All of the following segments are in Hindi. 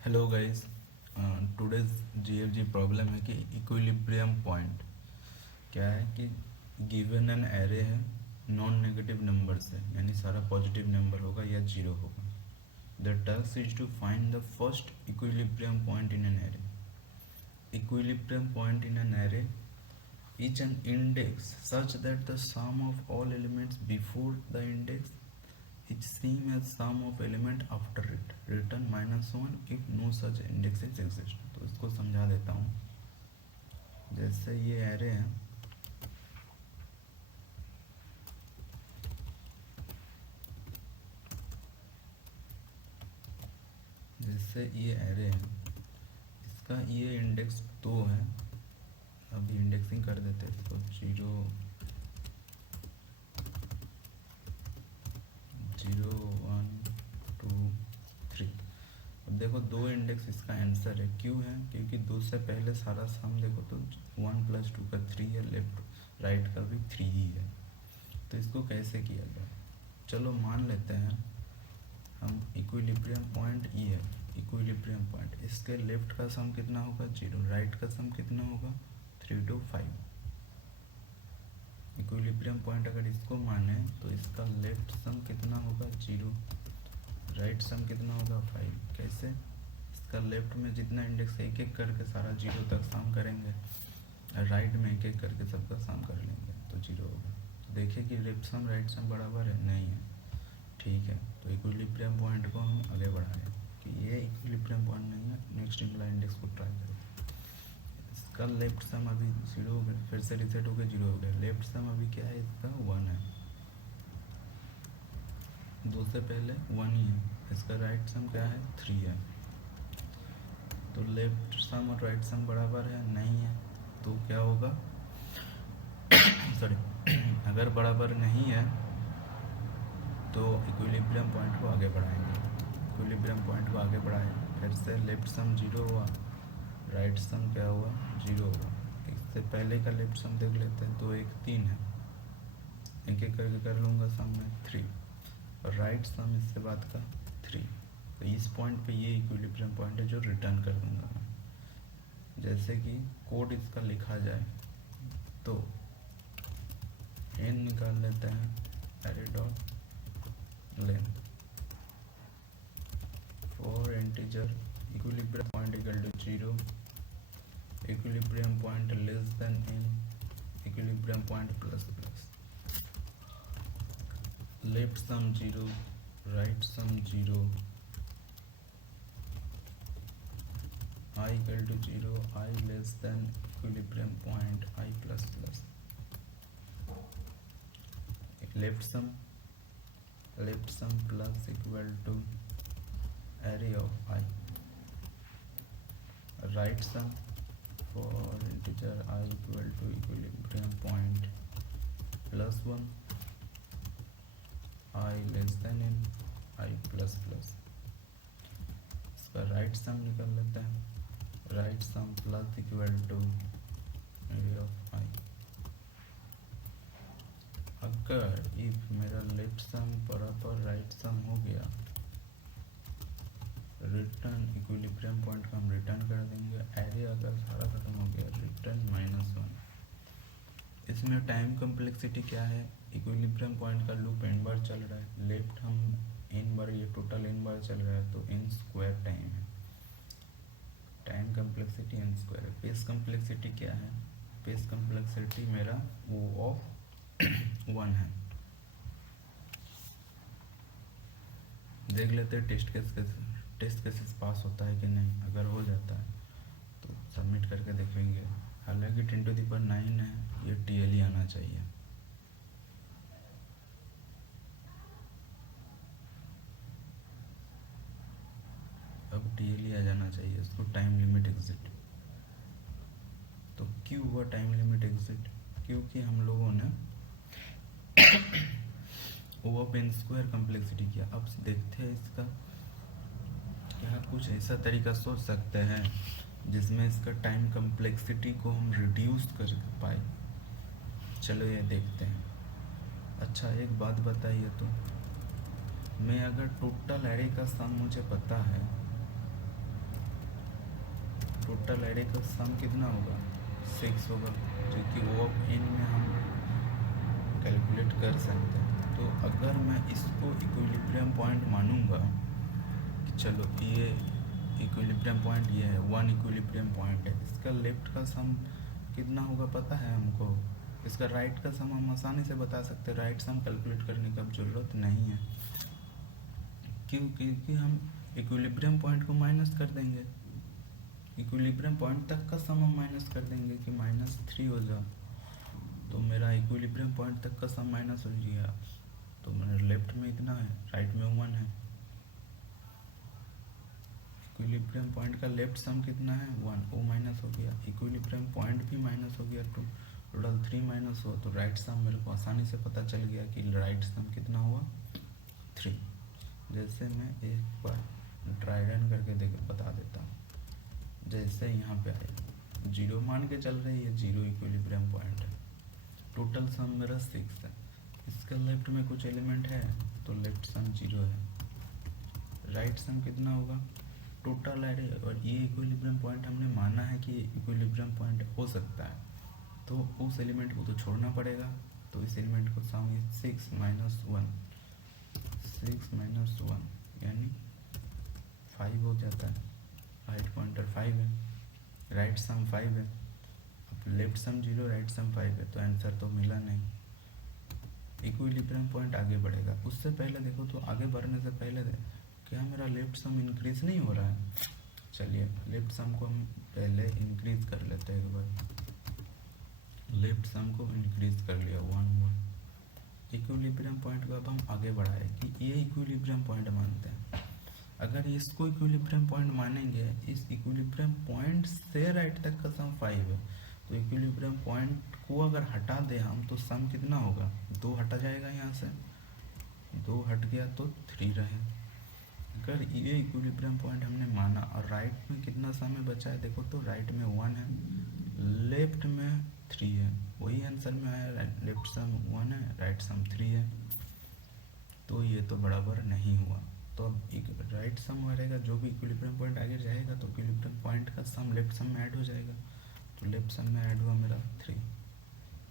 Hello guys. Today's GFG problem है कि इक्विलिब्रियम पॉइंट क्या है कि गिवन एन एरे है नॉन नेगेटिव नंबर से, यानी सारा पॉजिटिव नंबर होगा या जीरो होगा। The task is to find the first equilibrium point in an array. Equilibrium point in an array is an index such that the sum of all elements before the index is same as sum of element after it, return -1 if no such indexes exist। तो इसको समझा देता हूँ। जैसे ये एरे है, जैसे ये एरे है, इसका ये इंडेक्स 2 है। अभी इंडेक्सिंग कर देते हैं इसको 0 0 1 2 3। अब देखो दो इंडेक्स इसका आंसर है, क्यों है? क्योंकि दो से पहले सारा सम देखो तो 1 + 2 का 3 है, लेफ्ट राइट का भी 3 ही है। तो इसको कैसे किया जाए? चलो मान लेते हैं हम इक्विलिब्रियम पॉइंट ई है। इक्विलिब्रियम पॉइंट, इसके लेफ्ट का सम कितना होगा? 0। राइट का सम कितना होगा? 3 to 5। इक्विलिब्रियम पॉइंट अगर इसको माने तो इसका लेफ्ट सम कितना होगा? 0। राइट सम कितना होगा? 5। कैसे? इसका लेफ्ट में जितना इंडेक्स एक एक करके सारा 0 तक सम करेंगे, और राइट में एक एक करके सबका सम कर लेंगे तो 0 होगा। तो देखिए कि लेफ्ट सम राइट सम बराबर है, नहीं है। ठीक है, तो इक्विलिब्रियम पॉइंट को हम आगे बढ़ाएं कि ये इक्विलिब्रियम पॉइंट नहीं है। नेक्स्ट वाला इंडेक्स को ट्राई करें। इसका लेफ्ट सम अभी 0 हो गया, फिर से रिसेट होकर 0 हो गया। लेफ्ट सम अभी क्या है? इसका 1 है, 2 से पहले 1 ही है। इसका राइट सम क्या है? 3 है। तो लेफ्ट सम और राइट सम बराबर है, नहीं है। तो क्या होगा? सॉरी अगर बराबर नहीं है तो इक्विलिब्रियम पॉइंट को आगे बढ़ाएंगे। इक्विलिब्रियम पॉइंट को आगे बढ़ाएं, फिर से लेफ्ट सम 0 हुआ, राइट सम क्या हुआ? 0 हुआ। इससे पहले का लेफ्ट सम देख लेते हैं। 2 1 3 है, एक एक करके कर लूँगा सम में 3, और राइट सम इससे बाद का 3। तो इस पॉइंट पे ये इक्विलिब्रियम पॉइंट है जो रिटर्न कर दूंगा मैं। जैसे कि कोड इसका लिखा जाए तो n निकाल लेते हैं, array dot length for integer equilibrium point equal to 0, equilibrium point less than n, equilibrium point plus plus. Left sum 0, right sum 0, I equal to 0, I less than equilibrium point, I plus plus। Left sum plus equal to array of I। Right sum for integer I equal to equilibrium point plus 1, I less than n, I plus plus. इसका राइट सम निकाल लेते हैं। Right sum plus equal to array of I। अगर इफ मेरा लेफ्ट सम बराबर राइट सम हो गया, रिटर्न इक्विलिब्रियम पॉइंट को हम रिटर्न कर देंगे। एरे अगर सारा खत्म हो गया, रिटर्न -1। इसमें टाइम कम्प्लेक्सिटी क्या है? इक्विलिब्रियम पॉइंट का लूप n बार चल रहा है, लेफ्ट हम n बार, ये टोटल n बार चल रहा है, तो n² टाइम है। टाइम कम्प्लेक्सिटी n² है। पेस कम्प्लेक्सिटी क्या है? पेस कम्प्लेक्सिटी मेरा O ऑफ 1 है। देख लेते हैं टेस्ट केसेस पास होता है कि नहीं। अगर हो जाता है तो सबमिट करके देखेंगे। हालांकि 10⁹ है, ये TL ही आना चाहिए। अब TL ही आ जाना चाहिए। इसको टाइम लिमिट एग्जिट। तो क्यों हुआ टाइम लिमिट एग्जिट? क्योंकि हम लोगों ने O ऑफ n² कम्प्लेक्सिटी किया। अब देखते हैं इसका क्या कुछ ऐसा तरीका सोच सकते हैं जिसमें इसका टाइम कम्प्लेक्सिटी को हम रिड्यूस कर पाए। चलो ये देखते हैं। अच्छा एक बात बताइए, तो मैं अगर टोटल एरे का सम मुझे पता है टोटल एरे का सम कितना होगा 6 होगा, जो कि O ऑफ n में हम कैलकुलेट कर सकते हैं। तो अगर मैं इसको इक्विलिब्रियम पॉइंट मानूंगा कि चलो ये इक्विलिब्रियम पॉइंट ये है, 1 इक्विलिब्रियम पॉइंट है, इसका लेफ्ट का सम कितना होगा पता है हमको, इसका राइट का सम हम आसानी से बता सकते हैं, राइट सम कैलकुलेट करने की अब ज़रूरत नहीं है। क्यों? क्योंकि हम इक्विलिब्रियम पॉइंट को माइनस कर देंगे, इक्विलिब्रियम पॉइंट तक का सम हम माइनस कर देंगे कि -3 हो जाए, तो मेरा इक्विलिब्रियम पॉइंट तक का सम माइनस हो गया। तो मेरे लेफ्ट में इतना है, राइट में 1 है। इक्विलिब्रियम पॉइंट का लेफ्ट सम कितना है 1, वो माइनस हो गया, इक्विलिब्रियम पॉइंट भी माइनस हो गया, तो टोटल 3 माइनस हो, तो राइट सम मेरे को आसानी से पता चल गया कि राइट सम कितना हुआ 3। जैसे मैं एक बार ट्राई रन करके बता देता हूँ। जैसे यहाँ पे आए 0 मान के चल रही है, 0 इक्विलिब्रियम पॉइंट है, टोटल सम मेरा 6 है, इसके लेफ्ट में कुछ एलिमेंट है तो लेफ्ट सम 0 है, राइट सम कितना होगा टोटल एरे, और ये इक्विलिब्रियम पॉइंट हमने माना है कि इक्विलिब्रियम पॉइंट हो सकता है, तो उस एलिमेंट को तो छोड़ना पड़ेगा, तो इस एलिमेंट को सम 6 माइनस 1 यानी 5 हो जाता है, राइट पॉइंटर 5 है, राइट सम 5 है, अब लेफ्ट सम 0 राइट सम 5 है, तो आंसर तो मिला नहीं। इक्विलिब्रियम पॉइंट आगे बढ़ेगा, उससे पहले देखो, तो आगे बढ़ने से पहले क्या मेरा लेफ्ट सम इंक्रीज नहीं हो रहा है? चलिए लेफ्ट सम को हम पहले इंक्रीज कर लेते हैं एक बार, लेफ्ट सम को इंक्रीज कर लिया 1 इक्विलिब्रियम पॉइंट को अब हम आगे बढ़ाए कि ये इक्विलिब्रियम पॉइंट मानते हैं। अगर इसको इक्विलिब्रियम पॉइंट मानेंगे, इस इक्विलिब्रियम पॉइंट से राइट तक का सम 5 है, तो इक्विलिब्रियम पॉइंट को अगर हटा दे हम तो सम कितना होगा 2 हटा जाएगा, यहाँ से 2 हट गया तो 3 रहे। अगर ये इक्विलिब्रियम पॉइंट हमने माना और राइट में कितना समय बचा है देखो, तो राइट में 1 है, लेफ्ट में 3 है, वही आंसर में आया, लेफ्ट सम 1 है, राइट सम 3 है, तो ये तो बराबर नहीं हुआ। तो अब एक राइट सम रहेगा, जो भी इक्विलिब्रियम पॉइंट आगे जाएगा तो इक्विलिब्रियम पॉइंट का सम लेफ्ट सम में ऐड हो जाएगा, तो लेफ्ट सम में ऐड हुआ मेरा 3,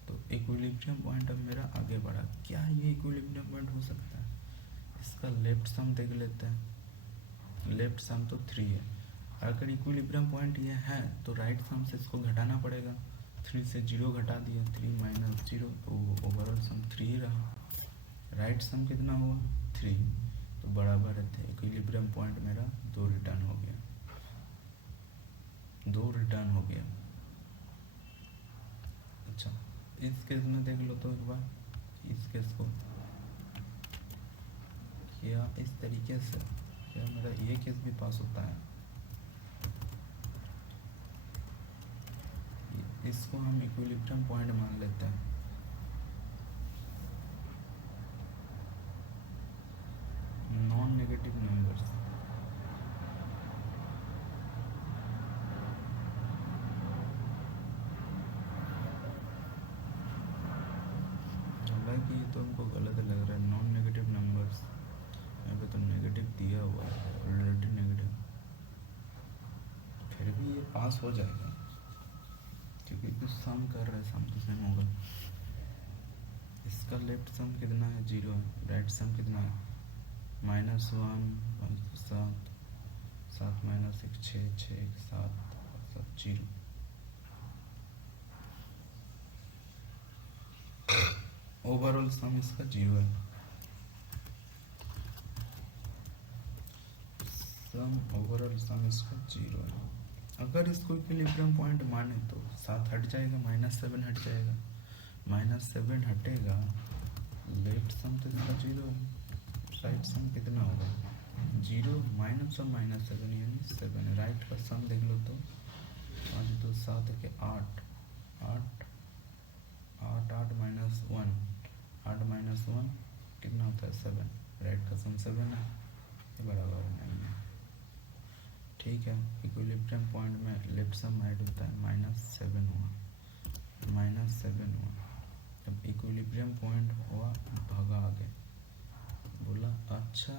तो इक्विलिब्रियम पॉइंट अब मेरा आगे बढ़ा। क्या ये इक्विलिब्रियम पॉइंट हो सकता है? इसका लेफ्ट सम देख लेते हैं, लेफ्ट सम तो 3 है, अगर इक्विलिब्रियम पॉइंट ये है तो राइट सम से इसको घटाना पड़ेगा, 3 से 0 घटा दिया, 3 माइनस 0, तो ओवरऑल सम 3 रहा, राइट सम कितना हुआ 3, तो बराबर रहते हैं, इक्विलिब्रियम पॉइंट मेरा 2 रिटर्न हो गया, 2 रिटर्न हो गया। अच्छा इस केस में देख लो तो एक बार, इस केस को क्या इस तरीके से, क्या मेरा ये केस भी पास होता है? इसको हम इक्विलिब्रियम पॉइंट मान लेते हैं, नॉन नेगेटिव नंबर्स, हालांकि ये तो हमको गलत लग रहा है, नॉन नेगेटिव नंबर्स, यहाँ पे तो नेगेटिव दिया हुआ है ऑलरेडी नेगेटिव, फिर भी ये पास हो जाएगा क्योंकि कुछ सम कर रहे हैं, सम तो सेम होगा। इसका लेफ्ट सम कितना है 0 है, राइट सम कितना है -1 7 7 माइनस 1 6 6 7 7 0, ओवरऑल सम इसका 0 है, सम ओवरऑल सम इसका 0 है। अगर इसको इक्विलिब्रियम पॉइंट माने तो 7 हट जाएगा, -7 हट जाएगा, -7 हटेगा, लेफ्ट सम तो इसका 0 है, राइट सम कितना होगा 0 माइनस और -7 यानी 7, राइट का सम देख लो तो 5 2 7 के 8 8 8 8 माइनस 1 8 माइनस 1 कितना होता है 7, राइट का सम 7 है, ये बराबर नहीं है। ठीक है, इक्विलिब्रियम पॉइंट में लेफ्ट सम ऐड होता है, -7 हुआ, -7 हुआ, अब इक्विलिब्रियम पॉइंट हुआ, भागा आगे, बोला अच्छा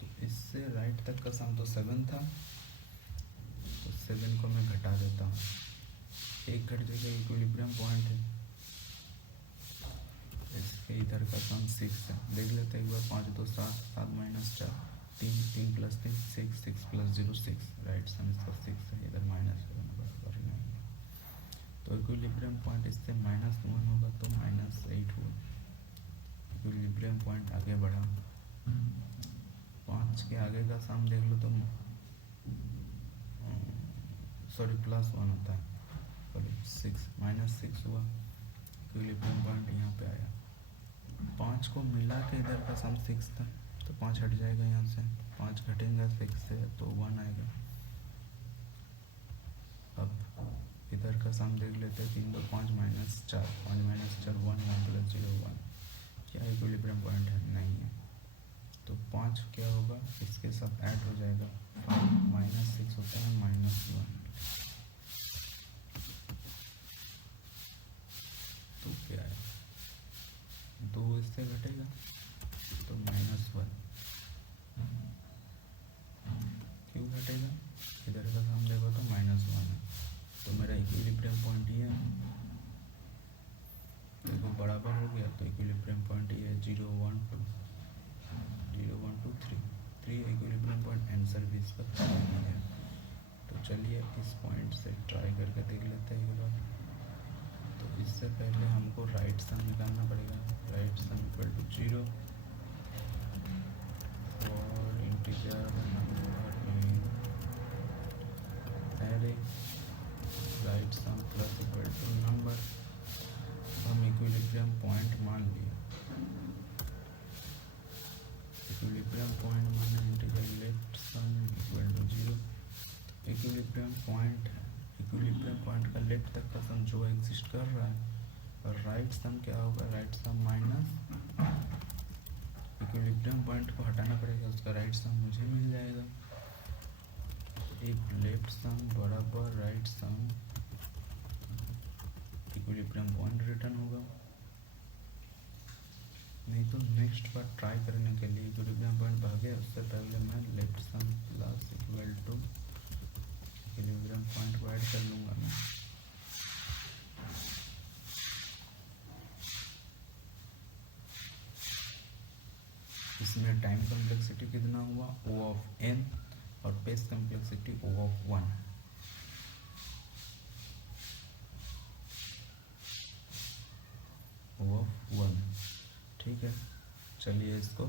तो इससे राइट तक का सम तो 7 था, तो 7 को मैं घटा देता हूँ, एक घट जाएगा, इक्विलिब्रियम पॉइंट है। इसके इधर का सम 6 है, देख लेते हैं एक बार। 5 2 7, 7 - 4, 3 3 + 3 6, 6 + 0 6, राइट सम इसका 6 है, इधर -7 बराबर नहीं है। तो इक्विलिब्रियम पॉइंट इससे -1 होगा तो -8 हुआ। इक्विलिब्रियम पॉइंट आगे बढ़ा, 5 के आगे का सम देख लो तो सॉरी +1 होता है, सॉरी 6 -6 हुआ। इक्विलिब्रियम पॉइंट यहाँ पे आया, 5 को मिला के इधर का सम 6 था, तो 5 हट जाएगा यहाँ से, 5 घटेगा 6 से तो 1 आएगा। अब इधर का सम देख लेते हैं, 3 2 5 - 4, 5 - 4 1, 1 + 0 1। क्या इक्विलिब्रियम पॉइंट है? नहीं है। तो 5 क्या होगा, इसके साथ ऐड हो जाएगा, 5 - 6 होता है -1, तो क्या है, 2 इससे घटेगा तो -1। क्यों घटेगा, इधर का सम देखो तो -1 है, तो मेरा इक्विलिब्रियम पॉइंट ये है, देखो बराबर हो गया। तो इक्विलिब्रियम पॉइंट ये है 0 1 2 0 1 2 3 3 इक्विलिब्रियम पॉइंट, आंसर भी इसका 3 है। तो चलिए इस पॉइंट से ट्राई करके देख लेते हैं एक बार। तो इससे पहले हमको राइट सम निकालना पड़ेगा। Right sum equal to 0 for integer number in array, right sum plus equal to number. हम इक्विलिब्रियम पॉइंट मान लिया, इक्विलिब्रियम पॉइंट माने integer left sum equal to 0। Equilibrium point है, इक्विलिब्रियम पॉइंट का लेफ्ट तक का सम जो एग्जिस्ट कर रहा है, और राइट सम क्या होगा, राइट सम माइनस इक्विलिब्रियम पॉइंट को हटाना पड़ेगा, उसका राइट सम मुझे मिल जाएगा। एक लेफ्ट सम बराबर राइट सम इक्विलिब्रियम पॉइंट रिटर्न होगा। नहीं तो नेक्स्ट बार ट्राई करने के लिए इक्विलिब्रियम पॉइंट भागे, उससे पहले मैं left sum plus equal to equilibrium point को ऐड कर लूँगा मैं। इसमें टाइम कॉम्प्लेक्सिटी कितना हुआ, O(n) और पेस कॉम्प्लेक्सिटी O(1). O(1), ठीक है। चलिए इसको